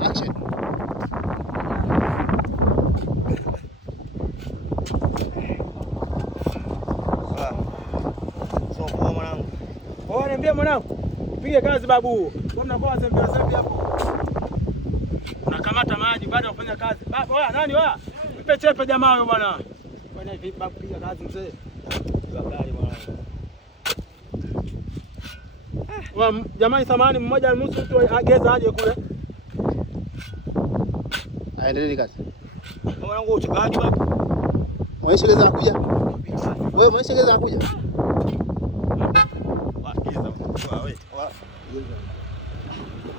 Action. So kwa mwanangu. Niambia mwanangu. Pige kazi babu. Kwa mnakuwa wazembe hapo. Unakamata maji baada ya kufanya kazi. Baba, wewe nani wewe? Mpe chepe jamaa huyo bwana. Fanya hivi babu, piga kazi mzee. Piga gari mwanangu. Jamani samani mmoja nusu mtu ageza aje kule. Aendelee kazi. Mwanangu uchakaji babu. Mwisho geza anakuja. Wewe mwisho geza anakuja.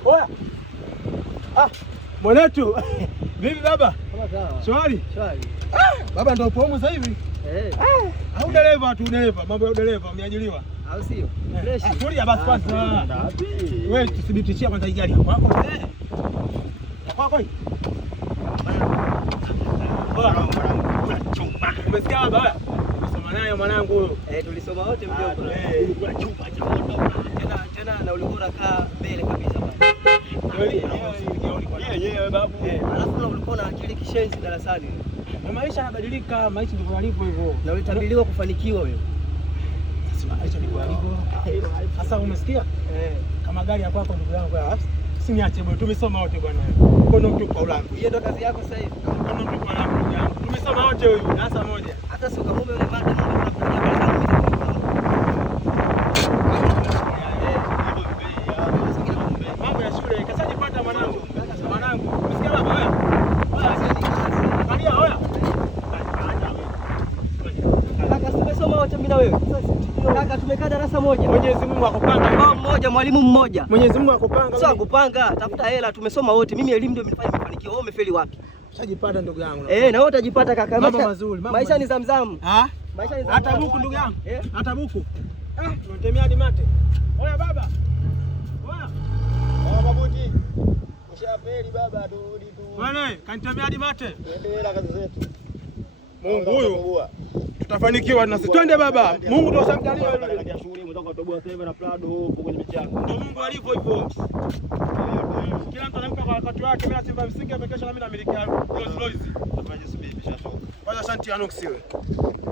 Oya. Mwanetu. Vipi baba? Shwari? Shwari. Baba ndio upo sasa hivi? Au dereva tu dereva, mambo ya dereva umeajiriwa? Au sio? Fresh. Tulia basi kwanza. Wewe tuthibitishie kwanza hii gari yako. Kwako hii. Umesikia baba? Soma nayo mwanangu huyo. Tulisoma wote mjomba. Ulikuwa chupa cha moto. Tena na ulikuwa unakaa mbele kabisa baba. Yeye babu. Alafu ulikuwa na akili kishenzi darasani. Maisha yanabadilika, maisha ndivyo yalivyo hivyo. Na ulitabiriwa kufanikiwa wewe. Sasa maisha ndivyo yalivyo. Sasa umesikia? Kama gari ya kwako ndugu yangu, usiniache bwana. Tumesoma wote bwana. Mkono mtupu kwa ulangu. Hiyo ndo kazi yako sasa hivi. Mkono mtupu kwa ulangu ndugu yangu. Tumesoma wote huyu, darasa moja. Hata sio kama yule bado unakuja barabara. Mambo ya shule kasajipata mwanangu. Mwanangu, umesikia baba wewe? Angalia oya. Kaka tumesoma wote mimi na wewe. Kaka tumekaa darasa moja. Mwenyezi Mungu akupanga. Baba mmoja, mwalimu mmoja. Mwenyezi Mungu akupanga. Sio akupanga, tafuta hela, tumesoma wote. Mimi elimu ndio imenifanya nimefanikiwa. Wewe umefeli wapi? Ushajipata ndugu yangu. Na wewe utajipata kaka. Mambo mazuri. Maisha ni zamzam. Maisha ni zamzam. Hata buku ndugu yangu. Hata buku. Unatemea hadi mate. Oya baba. Oya. Mabuti. Ushafeli baba, turudi tu. Bwana, kanitemea hadi mate. Tuendelee na kazi zetu. Mungu huyu. Tutafanikiwa na sisi. Twende baba. Mungu ndio samjalia yule. Katika shughuli mtaka kutoboa sasa na Prado huko kwenye michanga. Ndio Mungu alivyo hivyo. Kila mtu anampa kwa wakati wake. Mimi Simba msingi amekesha na mimi na miliki yangu. Rolls Royce. Tafanye subiri bishashoka. Kwanza asante Anox wewe.